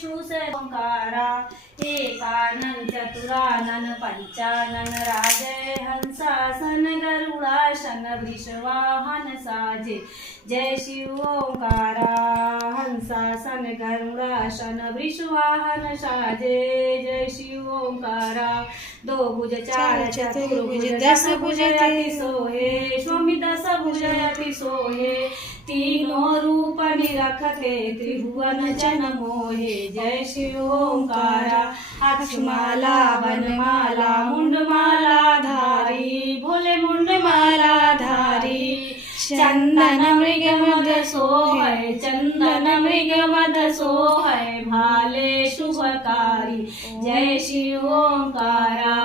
विष्णु से ओंकारा एकानन चतुरानन पंचानन राजय हंसासन गरुड़ासन वृषवाहन साजे जय शिव ओंकारा हंसासन गरुड़ासन वृषवाहन साजे जय शिव ओंकारा दो भुज चार चतुर्भुज दस भुज अति सोहे स्वामी दस भुज अति सोहे तीनों रूप निरखते त्रिभुवन जन मोहे जय शिव ओंकारा अक्षमाला वनमाला मुंडमाला धारी भोले मुंडमाला धारी चंदन मृग मद सोहय चंदन मृग मद सोहय भाले शुभकारी जय शिव ओंकारा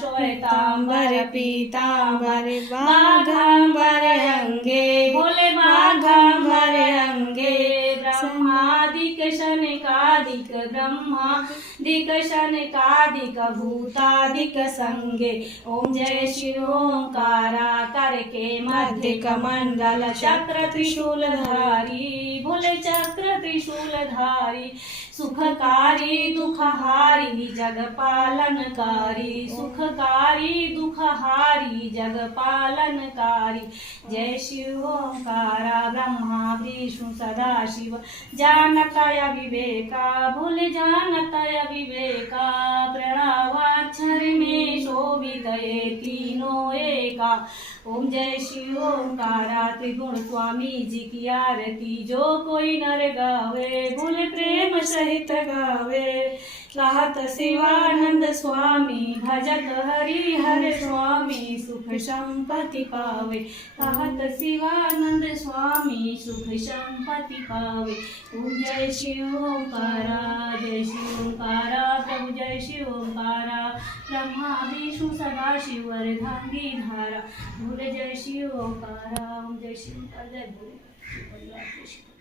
श्वेतांबर पीतांबर बाघांबर अंगे भोले बाघांबर अंगे ब्रह्मादिक शनकादिक ब्रह्मादिक शनकादिक भूतादिक संगे ओम जय शिव ओंकारा करके मध्य कमंडल चक्र त्रिशूलधारी भोले चक्र त्रिशूलधारी सुखकारी दुखहारी जग पालनकारी सुखकारी दुखहारी जग पालनकारी जय शिव ओंकारा ब्रह्मा विष्णु सदा शिव जानतय विवेका भोले जानतय विवेका प्रणवाक्षर में शोभित ये तीनों एका ओम जय शिव ओंकारा त्रिगुण स्वामी जी की आरती जो कोई नर गावे भोले प्रेम सहित गावे कहत शिवानंद स्वामी भजत हरि हर स्वामी सुख संपत्ति पावे कहत शिवानंद स्वामी सुख संपत्ति पावे ओम जय शिव ओंकारा जय शिव ओंकारा प्रभु जय शिव ओंकारा ब्रह्मा विष्णु सदा शिव अर्धांगी धारा भोले जय शिव ओंकारा ओम जय शिव ओंकारा जय भोले।